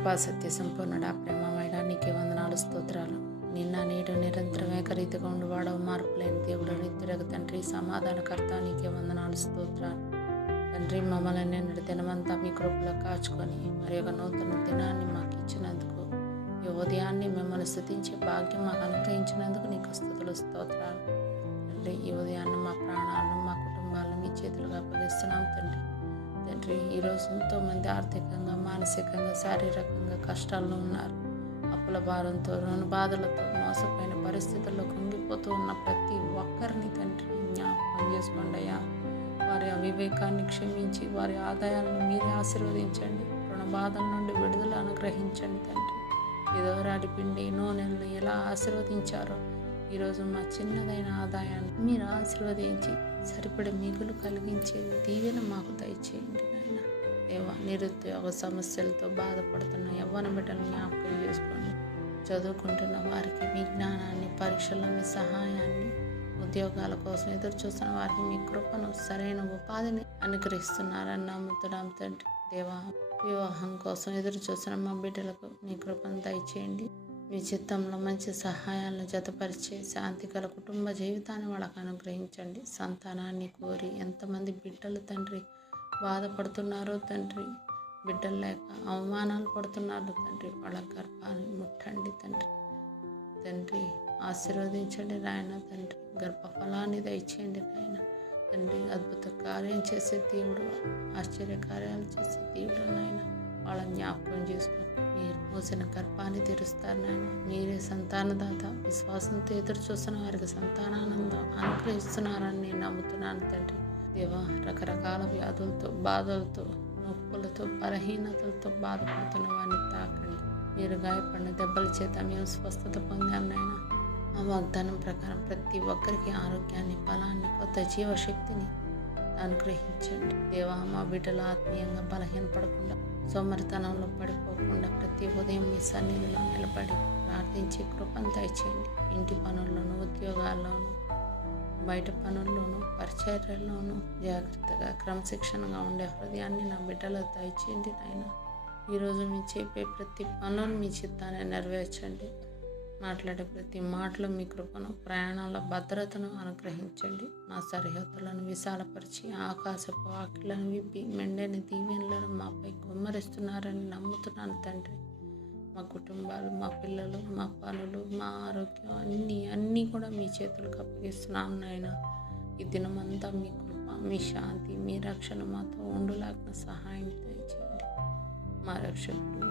కృపా సత్య సంపూర్ణుడా, ప్రేమమైన నీకే వందనాలు, స్తోత్రాలు. నిన్న నేడు నిరంతరం ఏకరీతిగా ఉండువాడవు, మార్పు లేని దేవుడు, నిత్యుడగు తండ్రి, సమాధానకర్త, నీకే వందనాలు, స్తోత్రాలు. తండ్రి, మమ్మల్ని నిన్నటి దినమంతా మీ కృపలో కాచుకొని మరి ఒక నూతన దినాన్ని మాకు ఇచ్చినందుకు, ఈ ఉదయాన్ని మిమ్మల్ని స్తుతించే భాగ్యం మాకు అనుగ్రహించినందుకు నీకు స్తుతులు, స్తోత్రాలు. తండ్రి, ఈ ఉదయాన్ని మా ప్రాణాలను మా కుటుంబాలను మీ చేతులుగా అప్పగిస్తున్నాం తండ్రి. తండ్రి, ఈరోజు ఎంతోమంది ఆర్థికంగా, మానసికంగా, శారీరకంగా కష్టాల్లో ఉన్నారు. అప్పుల భారంతో, రుణ బాధలతో, మోసపోయిన పరిస్థితుల్లో కుంగిపోతూ ఉన్న ప్రతి ఒక్కరిని తండ్రి జ్ఞాపకం చేసుకోండి అయ్యా. వారి అవివేకాన్ని క్షమించి వారి ఆదాయాలను మీరే ఆశీర్వదించండి. రుణ బాధల నుండి విడుదల అనుగ్రహించండి తండ్రి. విధవరాలి పిండి నూనెలను ఎలా ఆశీర్వదించారో ఈరోజు మా చిన్నదైన ఆదాయాన్ని మీరు ఆశీర్వదించి సరిపడే మిగులు కలిగించే దీవెన మాకు దయచేయండి నాయన. దేవా, నిరుద్యోగ సమస్యలతో బాధపడుతున్న యవ్వన బిడ్డలను జ్ఞాపకం చేసుకోండి. చదువుకుంటున్న వారికి మీ జ్ఞానాన్ని, పరీక్షల్లో మీ సహాయాన్ని, ఉద్యోగాల కోసం ఎదురు చూస్తున్న వారికి మీ కృపను, సరైన ఉపాధిని అనుగ్రహిస్తున్నారని నమ్ముతున్నాం తండ్రి. దేవా, వివాహం కోసం ఎదురు చూస్తున్న మా బిడ్డలకు మీ కృపను దయచేయండి. మీ చిత్తంలో మంచి సహాయాలను జతపరిచే శాంతిగల కుటుంబ జీవితాన్ని వాళ్ళకు అనుగ్రహించండి. సంతానాన్ని కోరి ఎంతమంది బిడ్డలు తండ్రి బాధపడుతున్నారో తండ్రి, బిడ్డలు లేక అవమానాలు పడుతున్నారు తండ్రి, వాళ్ళ గర్భాన్ని ముట్టండి తండ్రి. తండ్రి, ఆశీర్వదించండి నాయన. తండ్రి, గర్భఫలాన్ని దయచేయండి నాయన. తండ్రి, అద్భుత కార్యం చేసే దేవుడు, ఆశ్చర్య కార్యాలు చేసే దేవుడు నాయన. వాళ్ళ జ్ఞాపకం చేసుకుని మీరు మోసిన గర్భాన్ని తెరుస్తారు నాయన. మీరే సంతానదాత. విశ్వాసంతో ఎదురు చూస్తున్న వారికి సంతానానందం అనుగ్రహిస్తున్నారని నేను నమ్ముతున్నాను తండ్రి. దేవా, రకరకాల వ్యాధులతో, బాధలతో, నొప్పులతో, బలహీనతలతో బాధపడుతున్న వారిని తాకండి. మీరు గాయపడిన దెబ్బల చేత మేము స్వస్థత పొందాం నాయన. ఆ వాగ్దానం ప్రకారం ప్రతి ఒక్కరికి ఆరోగ్యాన్ని, బలాన్ని, కొత్త జీవశక్తిని అనుగ్రహించండి. దేవా, మా బిడ్డలు ఆత్మీయంగా బలహీనపడకుండా, సోమరితనంలో పడిపోకుండా ప్రతి ఉదయం మీ సన్నిధిలో నిలబడి ప్రార్థించి కృపను దయచేయండి. ఇంటి పనుల్లోనూ, ఉద్యోగాల్లోనూ, బయట పనుల్లోనూ, పరిచర్యల్లోనూ జాగ్రత్తగా, క్రమశిక్షణగా ఉండే హృదయాన్ని నా బిడ్డలో దయచేయండి నాయన. ఈరోజు మీ చెప్పే ప్రతి పనులు మీ చిత్తాన్ని నెరవేర్చండి. మాట్లాడే ప్రతి మాటలో మీ కృపను, ప్రయాణాల భద్రతను అనుగ్రహించండి. నా సరిహద్దులను విశాలపరిచి ఆకాశపు వాకిళ్లను విప్పి మెండైన దీవెనలను మాపై కుమ్మరిస్తున్నారని నమ్ముతున్నాను తండ్రి. మా కుటుంబాలు, మా పిల్లలు, మా పనులు, మా ఆరోగ్యం అన్నీ కూడా మీ చేతులకు అప్పగిస్తున్నాను నాయన. ఈ దినమంతా మీ కృప, మీ శాంతి, మీ రక్షణ మాతో ఉండులాగిన సహాయం చేయండి. మా రక్షకుడు